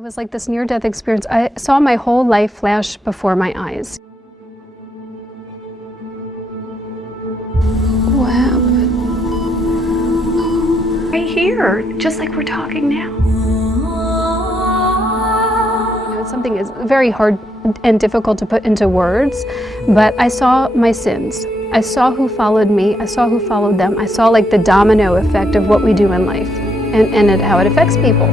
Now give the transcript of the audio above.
It was like this near-death experience. I saw my whole life flash before my eyes. What happened? Right here, just like we're talking now. You know, something is very hard and difficult to put into words, but I saw my sins. I saw who followed me. I saw who followed them. I saw like the domino effect of what we do in life and how it affects people.